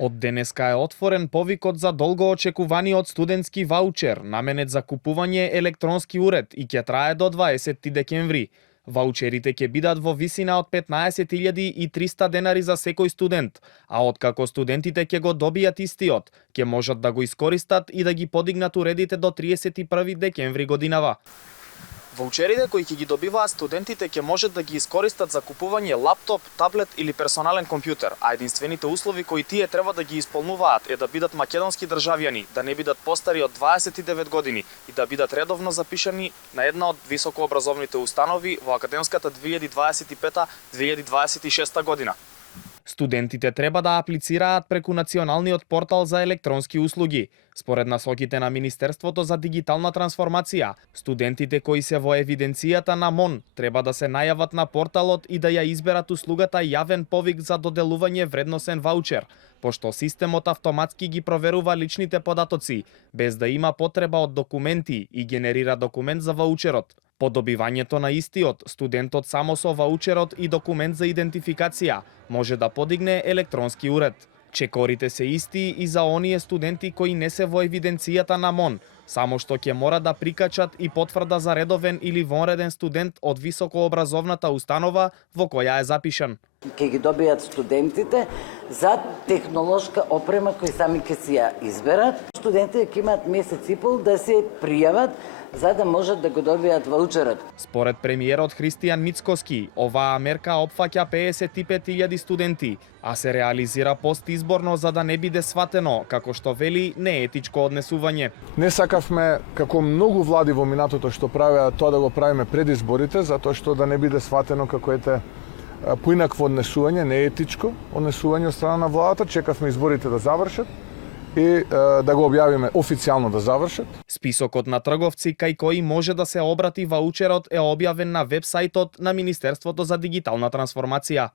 Од денеска е отворен повикот за долгоочекуваниот студентски ваучер, наменет за купување електронски уред и ќе трае до 20 декември. Ваучерите ќе бидат во висина од 15.300 денари за секој студент, а откако студентите ќе го добијат истиот, ќе можат да го искористат и да ги подигнат уредите до 31 декември годинава. Ваучерите кои ќе ги добиваат студентите ќе можат да ги искористат за купување лаптоп, таблет или персонален компјутер, а единствените услови кои тие треба да ги исполнуваат е да бидат македонски државјани, да не бидат постари од 29 години и да бидат редовно запишани на една од високообразовните установи во академската 2025-2026 година. Студентите треба да аплицираат преку Националниот портал за електронски услуги. Според насоките на Министерството за дигитална трансформација, студентите кои се во евиденцијата на МОН треба да се најават на порталот и да ја изберат услугата јавен повик за доделување вредносен ваучер, пошто системот автоматски ги проверува личните податоци, без да има потреба од документи и генерира документ за ваучерот. По добивањето на истиот, студентот само со ваучерот и документ за идентификација може да подигне електронски уред. Чекорите се исти и за оние студенти кои не се во евиденцијата на МОН, само што ќе мора да прикачат и потврда за редовен или вонреден студент од високообразовната установа во која е запишан. Ќе ги добијат студентите за технолошка опрема кои сами ќе си ја изберат. Студентите ќе имаат месец и пол да се пријават за да можат да го добијат ваучерот. Според премиерот Христијан Мицкоски, оваа мерка опфаќа 55.000 студенти, а се реализира постизборно за да не биде сватено, како што вели, неетичко однесување. Не сакавме, како многу влади во минатото што правеа, тоа да го правиме пред изборите, затоа што да не биде сватено како поинакво однесување, неетичко однесување од страна на владата. Чекавме изборите да завршат и да го објавиме официјално да завршат. Списокот на трговци кај кои може да се обрати ваучерот е објавен на веб сајтот на Министерството за дигитална трансформација.